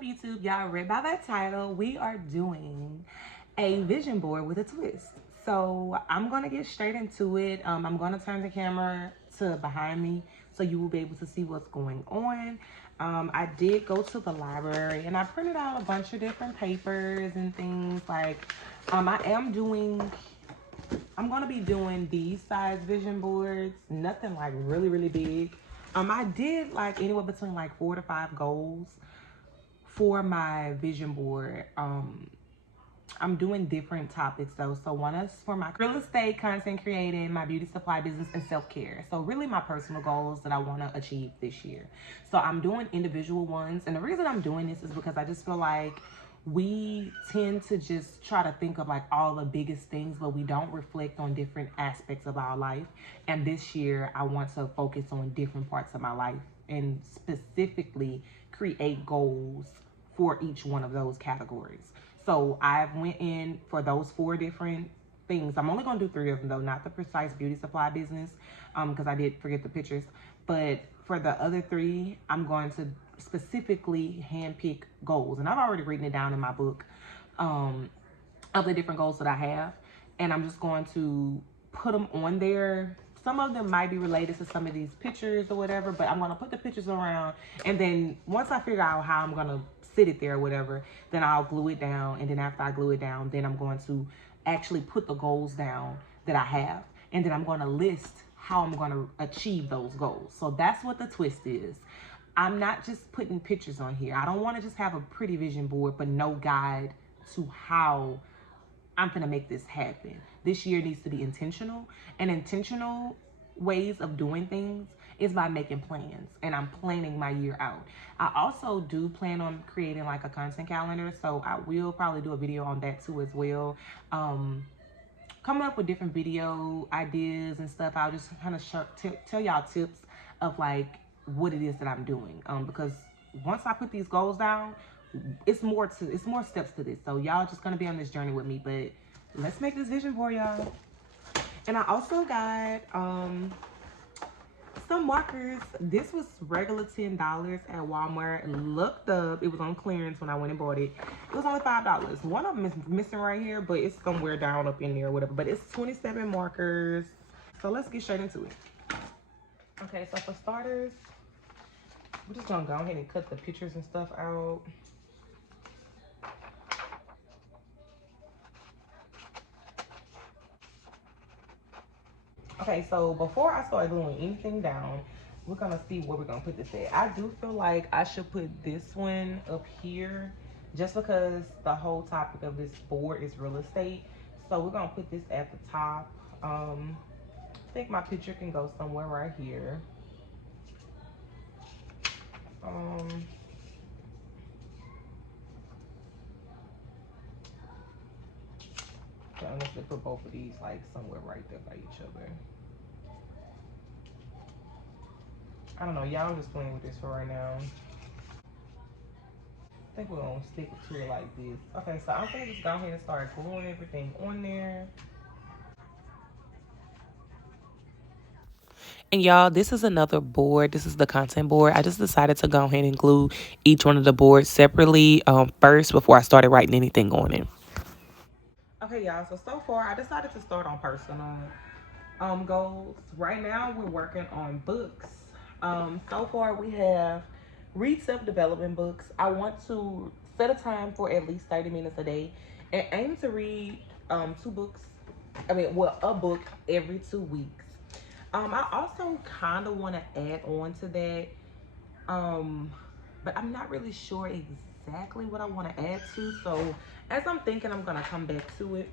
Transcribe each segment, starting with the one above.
up, YouTube? Y'all read by that title, we are doing a vision board with a twist. So I'm gonna get straight into it. I'm gonna turn the camera to behind me so you will be able to see what's going on. I did go to the library and I printed out a bunch of different papers and things like I'm gonna be doing these size vision boards, nothing like really big. I did like anywhere between like 4 to 5 goals for my vision board. I'm doing different topics though. So one is for my real estate, content creating, my beauty supply business, and self-care. So really my personal goals that I want to achieve this year. So I'm doing individual ones. And the reason I'm doing this is because I just feel like we tend to just try to think of like all the biggest things, but we don't reflect on different aspects of our life. And this year I want to focus on different parts of my life and specifically create goals for each one of those categories. So I've went in for those 4 different things. I'm only gonna do 3 of them though, not the precise beauty supply business, because I did forget the pictures. But for the other 3, I'm going to specifically handpick goals, and I've already written it down in my book of the different goals that I have, and I'm just going to put them on there. Some of them might be related to some of these pictures or whatever, but I'm going to put the pictures around, and then once I figure out how I'm going to sit it there or whatever, then I'll glue it down. And then after I glue it down, then I'm going to actually put the goals down that I have, and then I'm going to list how I'm going to achieve those goals. So that's what the twist is. I'm not just putting pictures on here. I don't want to just have a pretty vision board but no guide to how I'm gonna make this happen. This year needs to be intentional, and intentional ways of doing things is by making plans, and I'm planning my year out. I also do plan on creating like a content calendar, so I will probably do a video on that too as well. Coming up with different video ideas and stuff. I'll just kind of tell y'all tips of like what it is that I'm doing, because once I put these goals down, it's more steps to this. So y'all just gonna be on this journey with me, but let's make this vision for y'all. And I also got some markers. This was regular $10 at Walmart. Looked up, it was on clearance when I went and bought it. It was only $5. One of them is missing right here, but it's somewhere down up in there or whatever. But it's 27 markers. So let's get straight into it. Okay, so for starters, we're just gonna go ahead and cut the pictures and stuff out. Okay, so before I start gluing anything down, we're gonna see where we're gonna put this at. I do feel like I should put this one up here just because the whole topic of this board is real estate. So we're gonna put this at the top. I think my picture can go somewhere right here. So I'm gonna put both of these like somewhere right there by each other. I don't know, y'all, I'm just playing with this for right now. I think we're gonna stick to it like this. Okay, so I'm gonna just go ahead and start gluing everything on there. And y'all, this is another board. This is the content board. I just decided to go ahead and glue each one of the boards separately first before I started writing anything on it. Okay, y'all, so far I decided to start on personal goals. Right now we're working on books. So far we have read self-development books. I want to set a time for at least 30 minutes a day and aim to read 2 books. A book every 2 weeks. I also kind of want to add on to that, but I'm not really sure exactly what I want to add to. So as I'm thinking, I'm gonna come back to it.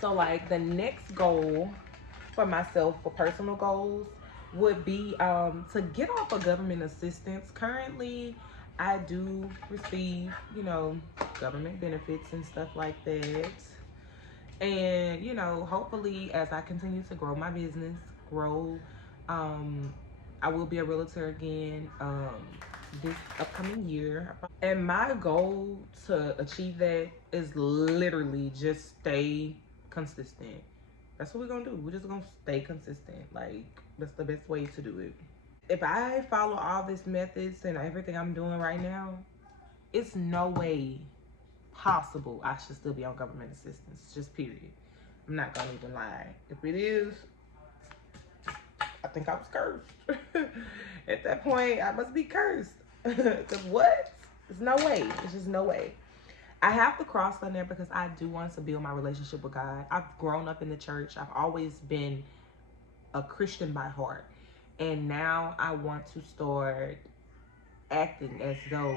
So like the next goal for myself for personal goals would be to get off of government assistance. Currently, I do receive, government benefits and stuff like that. And, hopefully as I continue to grow my business, I will be a realtor again this upcoming year. And my goal to achieve that is literally just stay consistent. That's what we're gonna do. We're just gonna stay consistent. Like, that's the best way to do it. If I follow all these methods and everything I'm doing right now, it's no way possible I should still be on government assistance, just period. I'm not gonna even lie. If it is, I think I was cursed. At that point, I must be cursed. Cause what? There's no way. There's just no way. I have the cross on there because I do want to build my relationship with God. I've grown up in the church. I've always been a Christian by heart. And now I want to start acting as though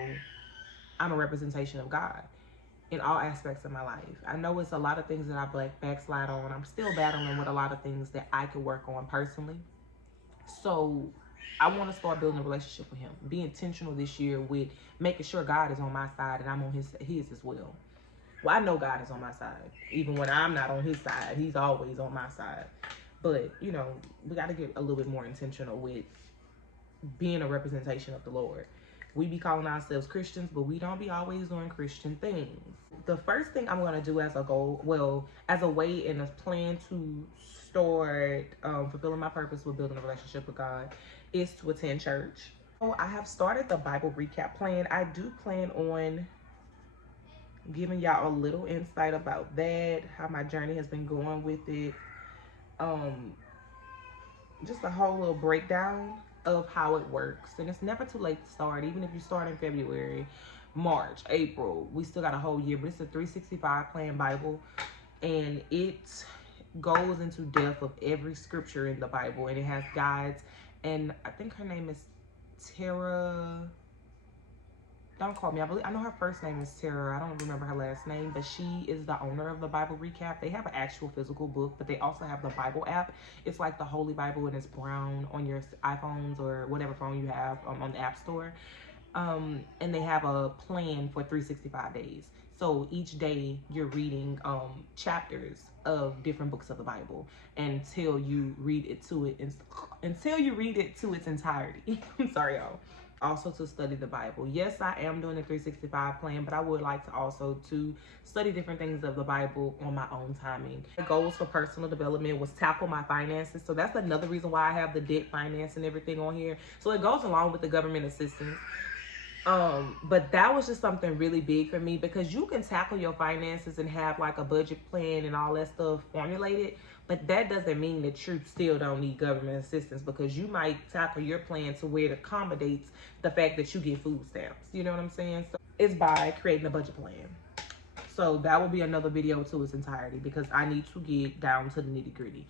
I'm a representation of God in all aspects of my life. I know it's a lot of things that I backslide on. I'm still battling with a lot of things that I could work on personally. So I want to start building a relationship with him. Be intentional this year with making sure God is on my side and I'm on his as well. Well, I know God is on my side. Even when I'm not on his side, he's always on my side. But, you know, we got to get a little bit more intentional with being a representation of the Lord. We be calling ourselves Christians, but we don't be always doing Christian things. The first thing I'm going to do as a goal, well, as a way and a plan to start fulfilling my purpose with building a relationship with God, is to attend church. So I have started the Bible recap plan. I do plan on giving y'all a little insight about that, how my journey has been going with it. Just a whole little breakdown of how it works. And it's never too late to start. Even if you start in February, March, April, we still got a whole year. But it's a 365 plan Bible, and it goes into depth of every scripture in the Bible, and it has guides. And I think her name is Tara. Don't call me. I know her first name is Tara. I don't remember her last name, but she is the owner of the Bible Recap. They have an actual physical book, but they also have the Bible app. It's like the Holy Bible, and it's brown on your iPhones or whatever phone you have on the App Store. And they have a plan for 365 days. So each day you're reading chapters of different books of the Bible until you read it to its entirety. I'm sorry, y'all. Also to study the Bible. Yes, I am doing a 365 plan, but I would like to also to study different things of the Bible on my own timing. The goals for personal development was tackle my finances. So that's another reason why I have the debt finance and everything on here. So it goes along with the government assistance. But that was just something really big for me, because you can tackle your finances and have like a budget plan and all that stuff formulated, but that doesn't mean that you still don't need government assistance, because you might tackle your plan to where it accommodates the fact that you get food stamps. You know what I'm saying? So it's by creating a budget plan. So that will be another video to its entirety, because I need to get down to the nitty gritty.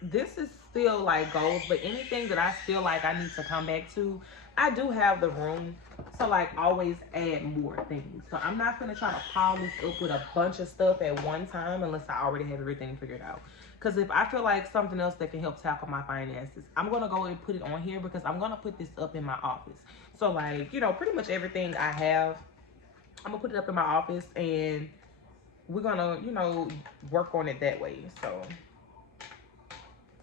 This is still like goals, but anything that I feel like I need to come back to, I do have the room to like always add more things. So I'm not gonna try to pile this up with a bunch of stuff at one time unless I already have everything figured out. Because if I feel like something else that can help tackle my finances, I'm gonna go and put it on here, because I'm gonna put this up in my office. So like, you know, pretty much everything I have, I'm gonna put it up in my office, and we're gonna, you know, work on it that way. So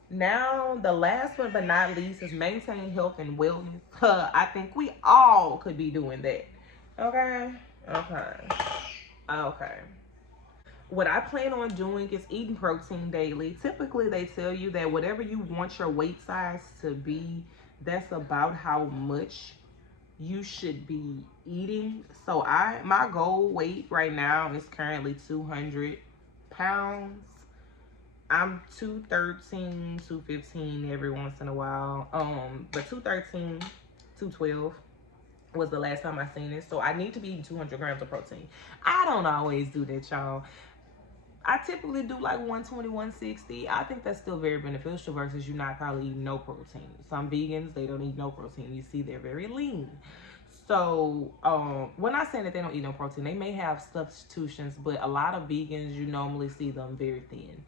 now, the last one but not least is maintain health and wellness. I think we all could be doing that. Okay? Okay. What I plan on doing is eating protein daily. Typically, they tell you that whatever you want your weight size to be, that's about how much you should be eating. So my goal weight right now is currently 200 pounds. I'm 213, 215 every once in a while. But 213, 212 was the last time I seen it. So I need to be eating 200 grams of protein. I don't always do that, y'all. I typically do like 120, 160. I think that's still very beneficial versus you not probably eating no protein. Some vegans, they don't eat no protein. You see, they're very lean. So we're not saying that they don't eat no protein. They may have substitutions, but a lot of vegans, you normally see them very thin.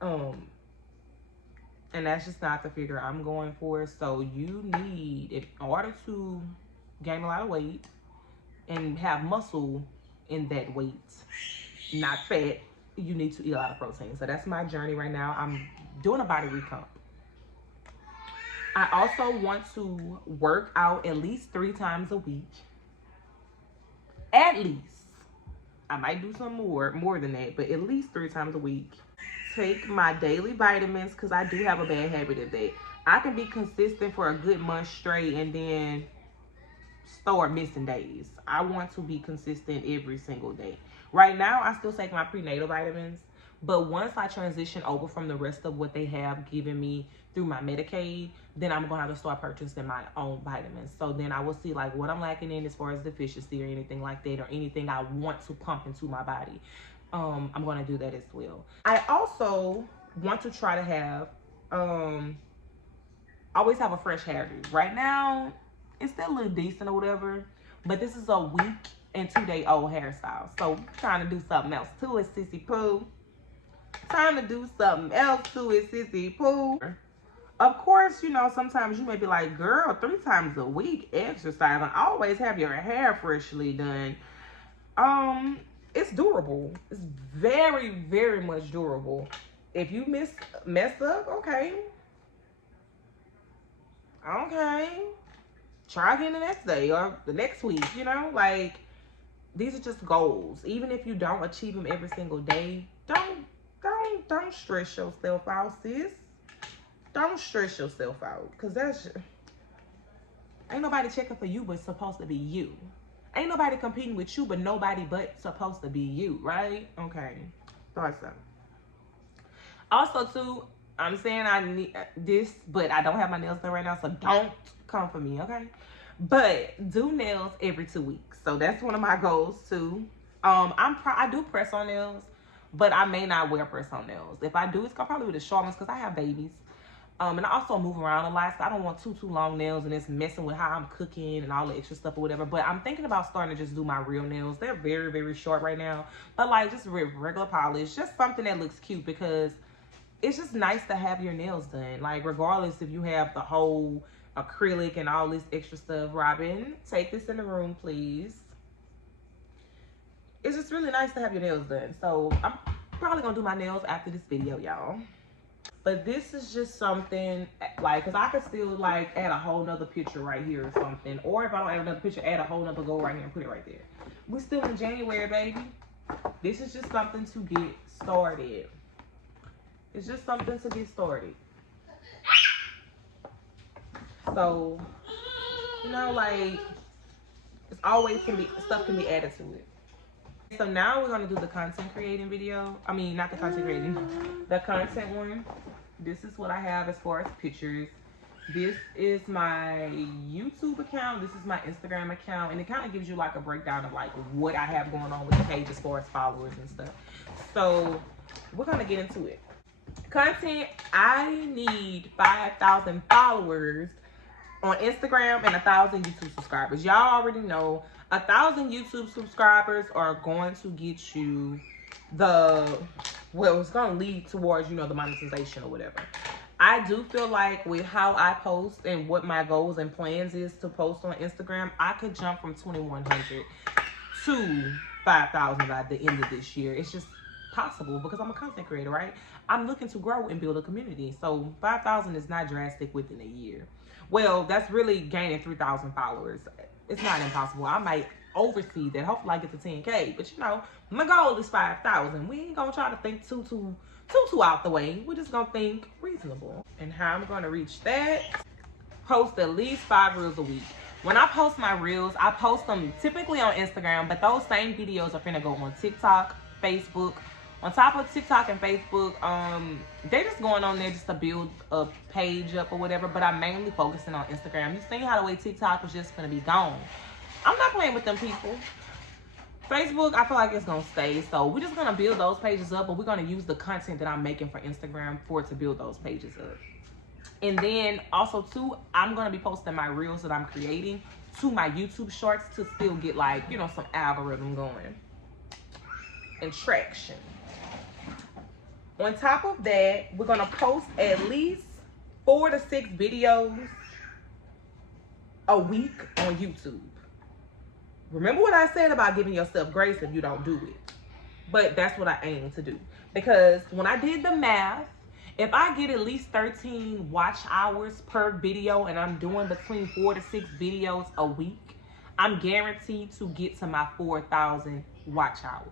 And that's just not the figure I'm going for. So you need, in order to gain a lot of weight and have muscle in that weight, not fat, you need to eat a lot of protein. So that's my journey right now. I'm doing a body recomp. I also want to work out at least 3 times a week. At least. I might do some more than that, but at least 3 times a week. Take my daily vitamins, because I do have a bad habit of that. I can be consistent for a good month straight and then start missing days. I want to be consistent every single day. Right now, I still take my prenatal vitamins, but once I transition over from the rest of what they have given me through my Medicaid, then I'm gonna have to start purchasing my own vitamins. So then I will see like what I'm lacking in as far as deficiency or anything like that, or anything I want to pump into my body. I'm gonna do that as well. I also want to try to have always have a fresh hairdo. Right now, it's still a little decent or whatever, but this is a week and 2-day-old hairstyle. So I'm trying to do something else to it, Sissy Pooh. Time to do something else to it, Sissy Pooh. Of course, you know, sometimes you may be like, girl, 3 times a week exercise and always have your hair freshly done. It's durable. It's very, very much durable. If you mess up, okay. Try again the next day or the next week, you know, like these are just goals. Even if you don't achieve them every single day, don't stress yourself out, sis. Don't stress yourself out, because ain't nobody checking for you but it's supposed to be you. Ain't nobody competing with you but nobody but supposed to be you, right? Okay. Thought so. Also, too, I'm saying I need this, but I don't have my nails done right now, so don't come for me, okay? But do nails every 2 weeks. So that's one of my goals, too. I do press on nails, but I may not wear press on nails. If I do, it's probably with the short ones because I have babies. And I also move around a lot, so I don't want too long nails and it's messing with how I'm cooking and all the extra stuff or whatever. But I'm thinking about starting to just do my real nails. They're very, very short right now. But like just regular polish, just something that looks cute, because it's just nice to have your nails done. Like regardless if you have the whole acrylic and all this extra stuff. Robin, take this in the room, please. It's just really nice to have your nails done. So I'm probably gonna do my nails after this video, y'all. But this is just something like, because I could still like add a whole nother picture right here or something. Or if I don't add another picture, add a whole nother goal right here and put it right there. We're still in January, baby. This is just something to get started. It's just something to get started. So, you know, like, it's always stuff can be added to it. So now we're gonna do the content creating video. I mean, not the content creating, the content one. This is what I have as far as pictures. This is my YouTube account. This is my Instagram account. And it kind of gives you like a breakdown of like what I have going on with the page as far as followers and stuff. So we're gonna get into it. Content, I need 5,000 followers on Instagram and 1,000 YouTube subscribers. Y'all already know 1,000 YouTube subscribers are going to get you it's going to lead towards, you know, the monetization or whatever. I do feel like with how I post and what my goals and plans is to post on Instagram, I could jump from 2,100 to 5,000 by the end of this year. It's just possible because I'm a content creator, right? I'm looking to grow and build a community. So 5,000 is not drastic within a year. Well, that's really gaining 3,000 followers. It's not impossible. I might oversee that. Hopefully I get to 10K. But you know, my goal is 5,000. We ain't gonna try to think too out the way. We're just gonna think reasonable. And how I'm gonna reach that? Post at least 5 reels a week. When I post my reels, I post them typically on Instagram, but those same videos are finna go on TikTok, Facebook. On top of TikTok and Facebook, they're just going on there just to build a page up or whatever, but I'm mainly focusing on Instagram. You see how the way TikTok was just gonna be gone. I'm not playing with them people. Facebook, I feel like it's gonna stay, so we're just gonna build those pages up, but we're gonna use the content that I'm making for Instagram to build those pages up. And then also too, I'm gonna be posting my reels that I'm creating to my YouTube shorts to still get like, you know, some algorithm going and traction. On top of that, we're gonna post at least 4 to 6 videos a week on YouTube. Remember what I said about giving yourself grace if you don't do it. But that's what I aim to do. Because when I did the math, if I get at least 13 watch hours per video and I'm doing between 4 to 6 videos a week, I'm guaranteed to get to my 4,000 watch hours.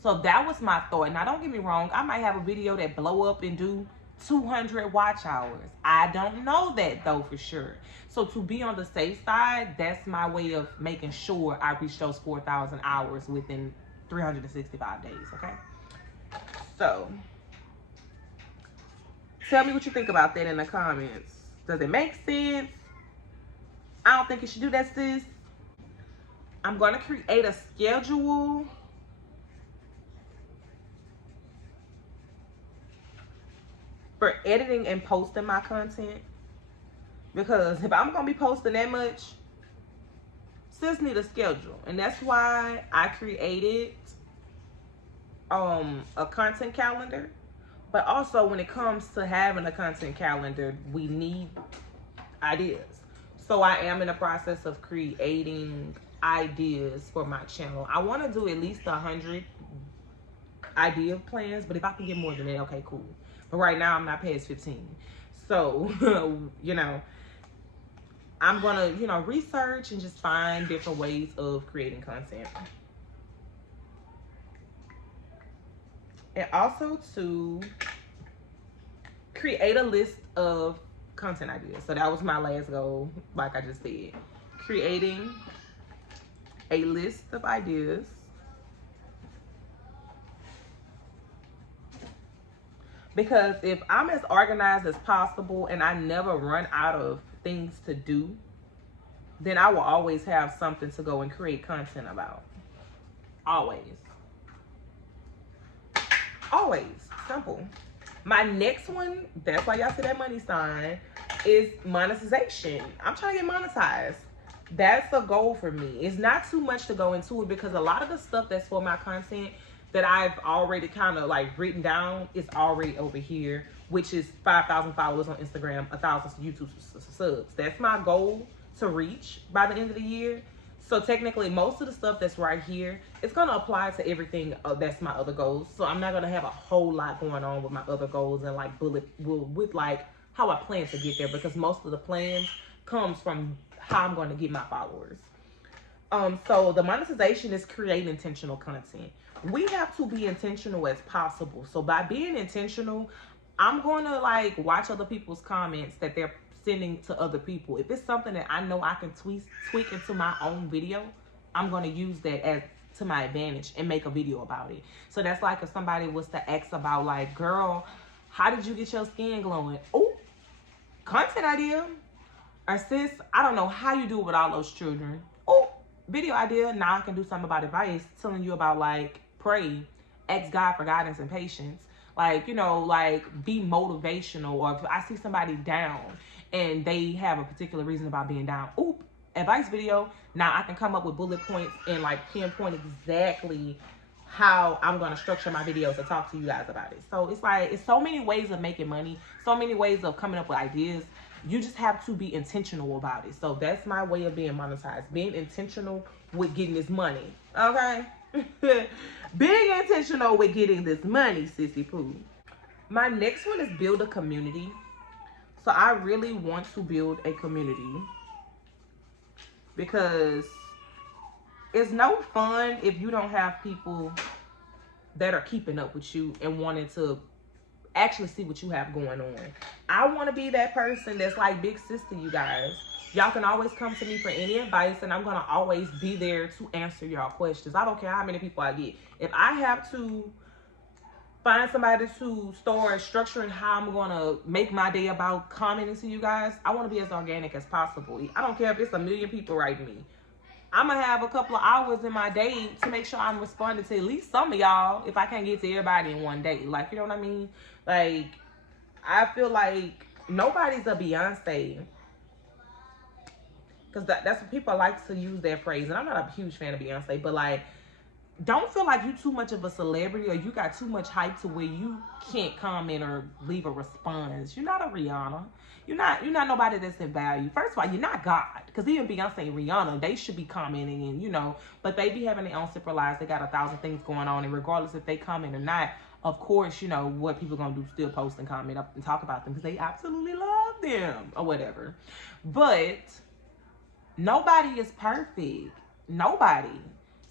So that was my thought. Now, don't get me wrong. I might have a video that blow up and do 200 watch hours. I don't know that though for sure. So to be on the safe side, that's my way of making sure I reach those 4,000 hours within 365 days, okay? So tell me what you think about that in the comments. Does it make sense? I don't think you should do that, sis. I'm gonna create a schedule for editing and posting my content, because if I'm gonna be posting that much, sis need a schedule. And that's why I created a content calendar. But also when it comes to having a content calendar, we need ideas. So I am in the process of creating ideas for my channel. I want to do at least 100 idea plans, but if I can get more than that, okay, cool. But right now I'm not past 15. So, you know, I'm gonna, you know, research and just find different ways of creating content. And also to create a list of content ideas. So that was my last goal, like I just said. Creating a list of ideas. Because if I'm as organized as possible and I never run out of things to do, then I will always have something to go and create content about. Always. Always. Simple. My next one, that's why y'all see that money sign, is monetization. I'm trying to get monetized. That's a goal for me. It's not too much to go into it because a lot of the stuff that's for my content that I've already kind of like written down is already over here, which is 5,000 followers on Instagram, 1,000 YouTube subs. That's my goal to reach by the end of the year. So technically, most of the stuff that's right here, it's going to apply to everything that's my other goals. So I'm not going to have a whole lot going on with my other goals and like with like how I plan to get there, because most of the plans comes from how I'm going to get my followers. So the monetization is creating intentional content. We have to be intentional as possible. So by being intentional, I'm going to like watch other people's comments that they're sending to other people. If it's something that I know I can tweak into my own video, I'm going to use that as to my advantage and make a video about it. So that's like if somebody was to ask about like, girl, how did you get your skin glowing? Oh, content idea. Or sis, I don't know how you do it with all those children. Oh, video idea. Now I can do something about advice, telling you about like pray, ask God for guidance and patience. Like, you know, like be motivational. Or if I see somebody down and they have a particular reason about being down, oop, advice video. Now I can come up with bullet points and like pinpoint exactly how I'm going to structure my videos to talk to you guys about it. So it's like, it's so many ways of making money, so many ways of coming up with ideas. You just have to be intentional about it. So that's my way of being monetized, being intentional with getting this money. Okay. Being intentional with getting this money, sissy poo. My next one is build a community. So I really want to build a community because it's no fun if you don't have people that are keeping up with you and wanting to actually see what you have going on. I want to be that person that's like big sister, you guys. Y'all can always come to me for any advice, and I'm going to always be there to answer y'all questions. I don't care how many people I get. If I have to find somebody to start structuring how I'm going to make my day about commenting to you guys, I want to be as organic as possible. I don't care if it's 1 million people writing me. I'm going to have a couple of hours in my day to make sure I'm responding to at least some of y'all if I can't get to everybody in one day. Like, you know what I mean? Like, I feel like nobody's a Beyonce. Because that's what people like to use that phrase. And I'm not a huge fan of Beyonce, but like, don't feel like you too much of a celebrity or you got too much hype to where you can't comment or leave a response. You're not a Rihanna. You're not nobody that's in value. First of all, you're not God. Because even Beyonce and Rihanna, they should be commenting and, you know, but they be having their own separate lives. They got 1,000 things going on. And regardless if they comment or not, of course, you know, what people going to do, still post and comment up and talk about them because they absolutely love them or whatever. But nobody is perfect. Nobody.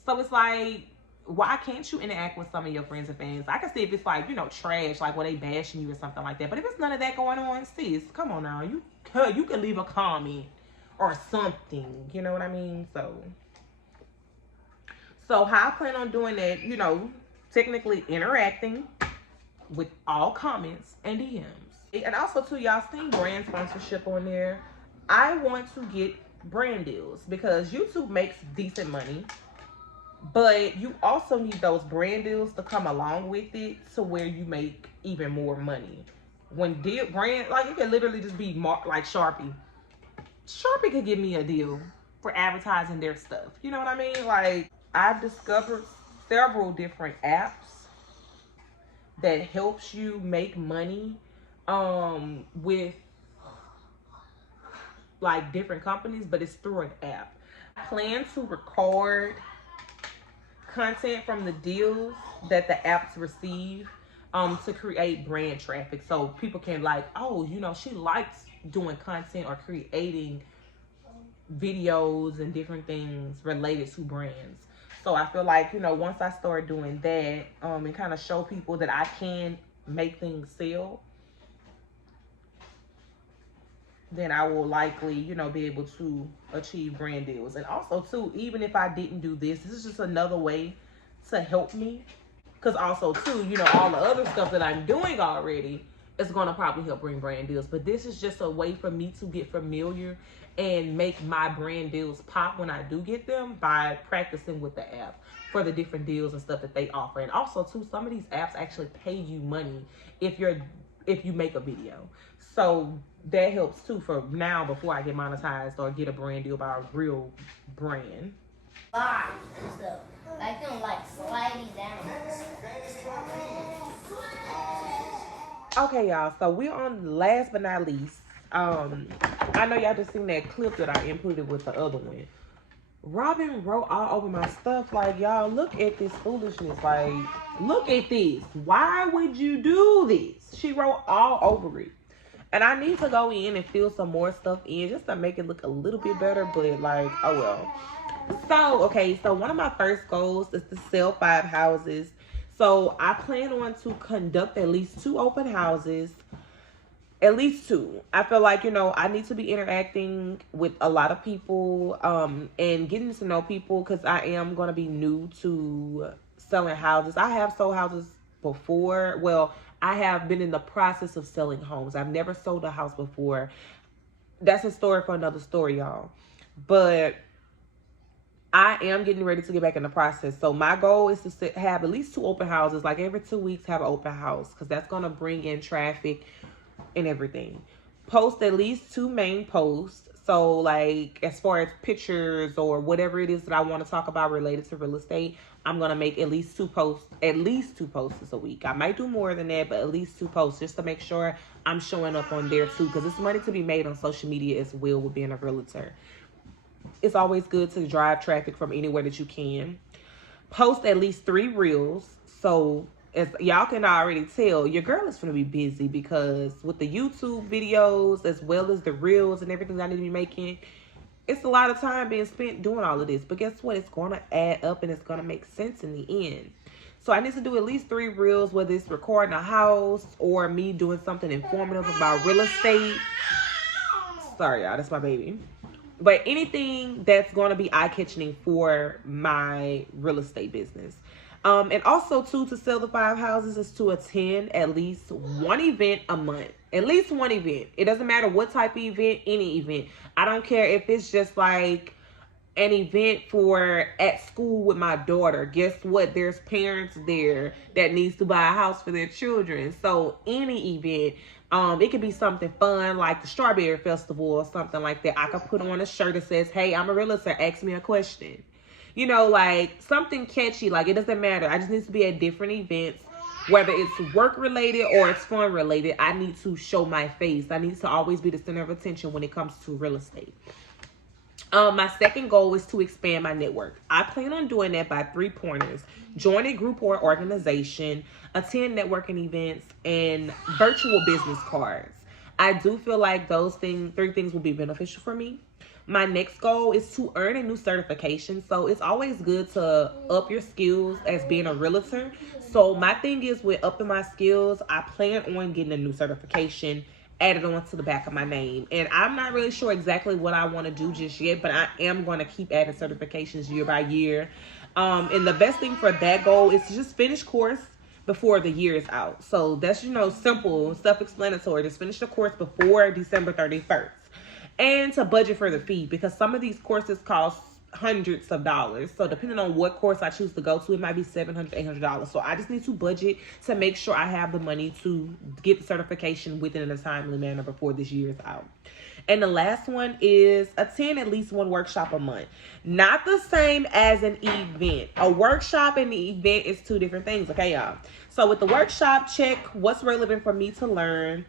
So it's like, why can't you interact with some of your friends and fans? I can see if it's like, you know, trash, like where they bashing you or something like that. But if it's none of that going on, sis, come on now. You can leave a comment or something. You know what I mean? So how I plan on doing that, you know, technically interacting with all comments and DMs. And also too, y'all seen brand sponsorship on there. I want to get brand deals because YouTube makes decent money, but you also need those brand deals to come along with it to where you make even more money. When brand, like, it could literally just be like Sharpie. Sharpie could give me a deal for advertising their stuff. You know what I mean? Like, I've discovered several different apps that helps you make money with like different companies, but it's through an app. I plan to record content from the deals that the apps receive to create brand traffic, so people can like, oh, you know, she likes doing content or creating videos and different things related to brands. So I feel like, you know, once I start doing that and kind of show people that I can make things sell, then I will likely, you know, be able to achieve brand deals. And also too, even if I didn't do this, this is just another way to help me. Because also too, you know, all the other stuff that I'm doing already is going to probably help bring brand deals. But this is just a way for me to get familiar and make my brand deals pop when I do get them by practicing with the app for the different deals and stuff that they offer. And also too, some of these apps actually pay you money if you make a video. So that helps too for now before I get monetized or get a brand deal by a real brand. Bars and stuff. Like them, like sliding down. Okay, y'all. So we're on last but not least. I know y'all just seen that clip that I inputted with the other one. Robin wrote all over my stuff. Like, y'all, look at this foolishness. Like, look at this. Why would you do this? She wrote all over it. And I need to go in and fill some more stuff in just to make it look a little bit better. But, like, oh well. So, okay. So, one of my first goals is to sell 5 houses. So, I plan on to conduct at least 2 open houses. At least 2. I feel like, you know, I need to be interacting with a lot of people and getting to know people because I am going to be new to selling houses. I have sold houses before. Well, I have been in the process of selling homes. I've never sold a house before. That's a story for another story, y'all. But I am getting ready to get back in the process. So my goal is to have at least 2 open houses. Like every 2 weeks, have an open house because that's going to bring in traffic and everything. Post at least 2 main posts. So like as far as pictures or whatever it is that I want to talk about related to real estate, I'm going to make at least 2 posts, a week. I might do more than that, but at least 2 posts just to make sure I'm showing up on there too. Because it's money to be made on social media as well with being a realtor. It's always good to drive traffic from anywhere that you can. Post at least 3 reels. So as y'all can already tell, your girl is going to be busy because with the YouTube videos as well as the reels and everything I need to be making, it's a lot of time being spent doing all of this. But guess what? It's going to add up and it's going to make sense in the end. So I need to do at least 3 reels, whether it's recording a house or me doing something informative about real estate. Sorry, y'all. That's my baby. But anything that's going to be eye-catching for my real estate business. And also, too, to sell the 5 houses is to attend at least 1 event a month. At least 1 event. It doesn't matter what type of event, any event. I don't care if it's just like an event for at school with my daughter. Guess what? There's parents there that needs to buy a house for their children. So any event, it could be something fun like the Strawberry Festival or something like that. I could put on a shirt that says, "Hey, I'm a realtor. Ask me a question." You know, like something catchy. Like it doesn't matter. I just need to be at different events, whether it's work related or it's fun related. I need to show my face. I need to always be the center of attention when it comes to real estate. My second goal is to expand my network. I plan on doing that by 3 pointers: join a group or organization, attend networking events, and virtual business cards. I do feel like those three things will be beneficial for me. My next goal is to earn a new certification. So it's always good to up your skills as being a realtor. So my thing is with upping my skills, I plan on getting a new certification added on to the back of my name. And I'm not really sure exactly what I want to do just yet, but I am going to keep adding certifications year by year. And the best thing for that goal is to just finish course before the year is out. So that's, simple, self-explanatory. Just finish the course before December 31st. And to budget for the fee, because some of these courses cost hundreds of dollars. So depending on what course I choose to go to, it might be $700, $800. So I just need to budget to make sure I have the money to get the certification within a timely manner before this year is out. And the last one is attend at least one workshop a month. Not the same as an event. A workshop and the event is two different things, okay, y'all? So with the workshop, check what's relevant for me to learn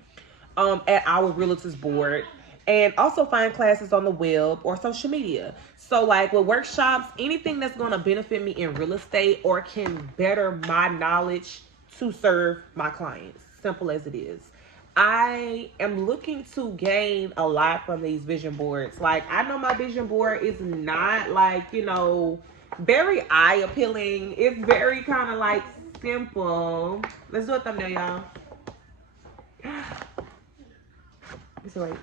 at our Realtors Board. And also find classes on the web or social media. So like with workshops, anything that's going to benefit me in real estate or can better my knowledge to serve my clients. Simple as it is. I am looking to gain a lot from these vision boards. Like, I know my vision board is not like, very eye appealing. It's very kind of like simple. Let's do a thumbnail, y'all. It's right.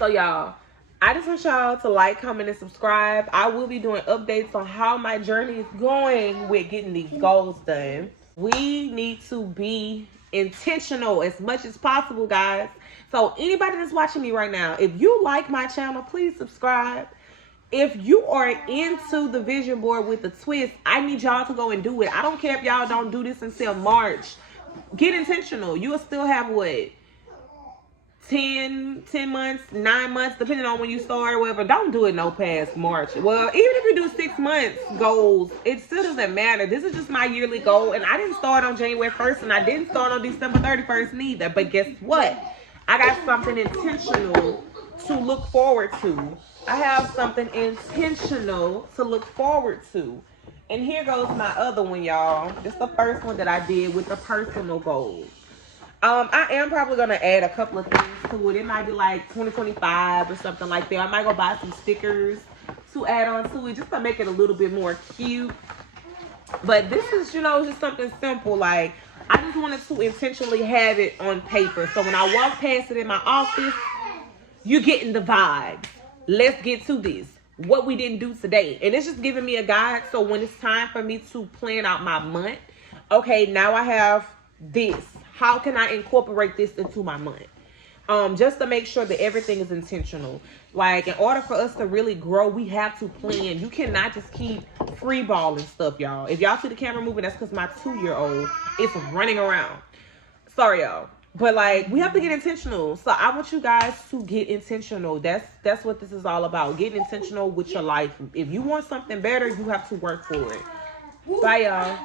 So y'all, I just want y'all to like, comment, and subscribe. I will be doing updates on how my journey is going with getting these goals done. We need to be intentional as much as possible, guys. So anybody that's watching me right now, if you like my channel, please subscribe. If you are into the vision board with the twist, I need y'all to go and do it. I don't care if y'all don't do this until March. Get intentional. You will still have what? 10 months, 9 months, depending on when you start or whatever. Don't do it no past March. Well, even if you do 6 months goals, it still doesn't matter. This is just my yearly goal. And I didn't start on January 1st and I didn't start on December 31st neither. But guess what? I got something intentional to look forward to. I have something intentional to look forward to. And here goes my other one, y'all. This is the first one that I did with the personal goals. I am probably going to add a couple of things to it. It might be like 2025 or something like that. I might go buy some stickers to add on to it just to make it a little bit more cute. But this is, just something simple. Like, I just wanted to intentionally have it on paper. So when I walk past it in my office, you're getting the vibe. Let's get to this. What we didn't do today. And it's just giving me a guide. So when it's time for me to plan out my month, okay, now I have this. How can I incorporate this into my month? Just to make sure that everything is intentional. Like, in order for us to really grow, we have to plan. You cannot just keep freeballing stuff, y'all. If y'all see the camera moving, that's because my 2-year-old is running around. Sorry, y'all. But, like, we have to get intentional. So, I want you guys to get intentional. That's what this is all about. Getting intentional with your life. If you want something better, you have to work for it. Bye, y'all.